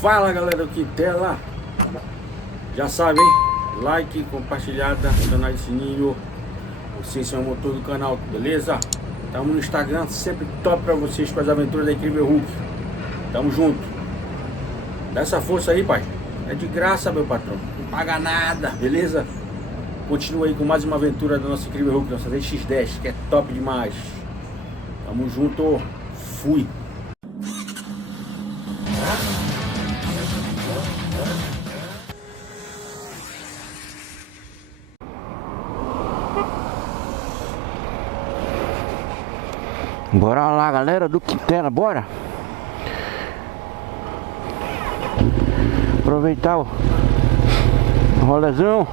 Fala galera do Quintela, já sabe, hein? Like, compartilhada, canal de sininho. Vocês são o motor do canal, beleza? Tamo no Instagram, sempre top pra vocês com as aventuras da Incrível Hulk. Tamo junto. Dá essa força aí, pai. É de graça, meu patrão, não paga nada, beleza? Continua aí com mais uma aventura da nossa Incrível Hulk, nossa VX10, que é top demais. Tamo junto, fui. Bora lá, galera do Quintela, bora! Aproveitar o rolezão.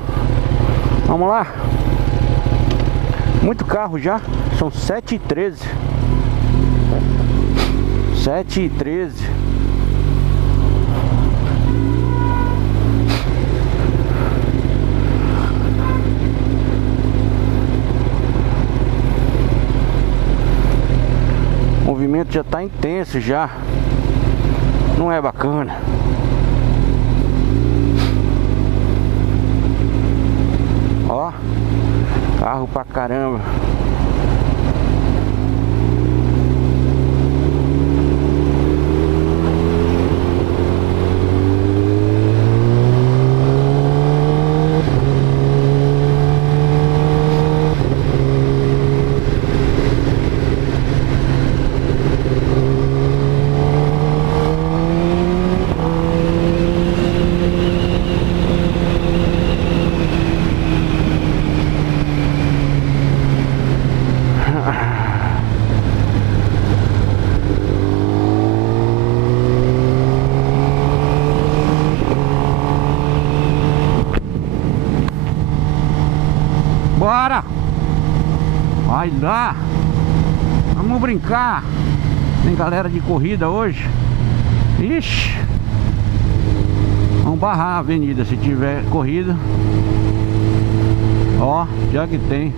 Vamos lá. Muito carro já. São 7h13. 7h13. O movimento já tá intenso já. Não é bacana. Ó, carro pra caramba. Bora! Vai lá! Vamos brincar! Tem galera de corrida hoje. Ixi! Vamos barrar a avenida se tiver corrida. Ó, já que tem.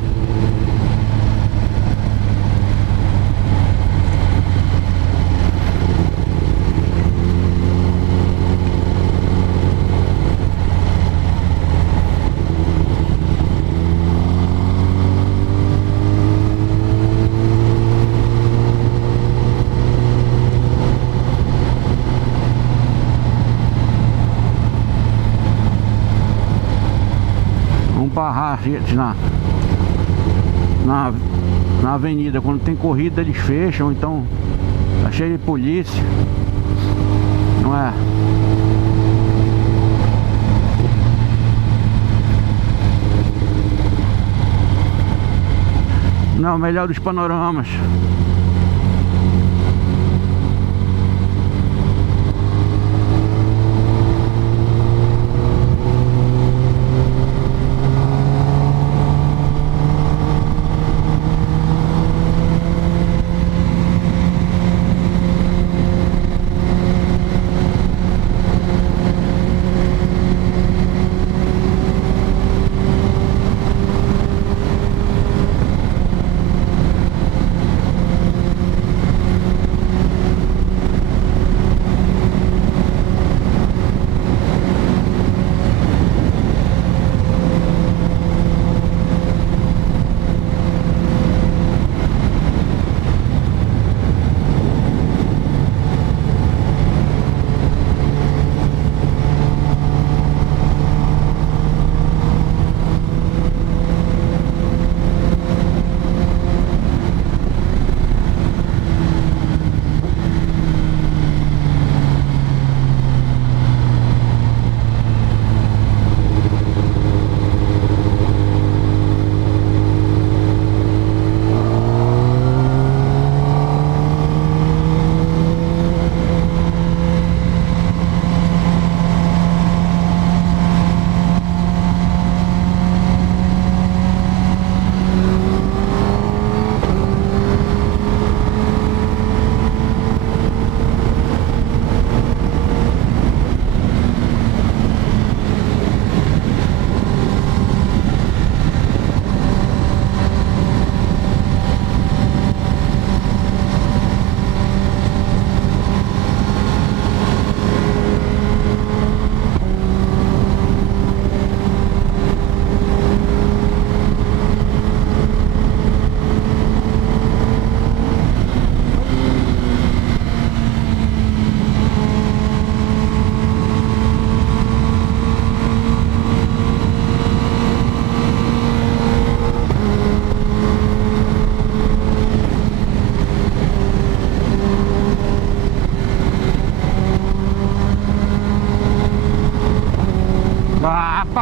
Barrar na avenida. Quando tem corrida eles fecham, então tá cheio de polícia, não é? Não, melhor dos panoramas.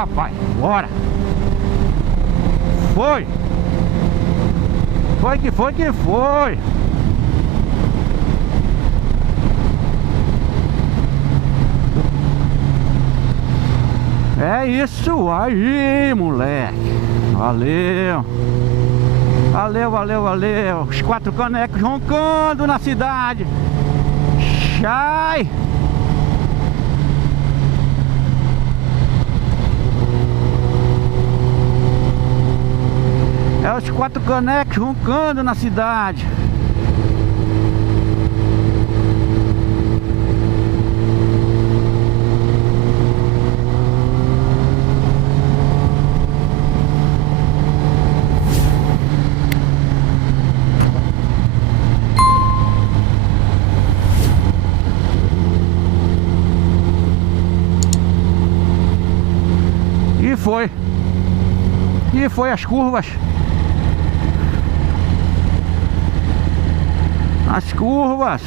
papai. Bora. Foi. Foi que foi que foi. É isso aí, moleque. Valeu. Valeu, valeu, valeu. Os 4 canecos roncando na cidade. Chai. É os 4 canecos roncando na cidade. E foi as curvas. As curvas.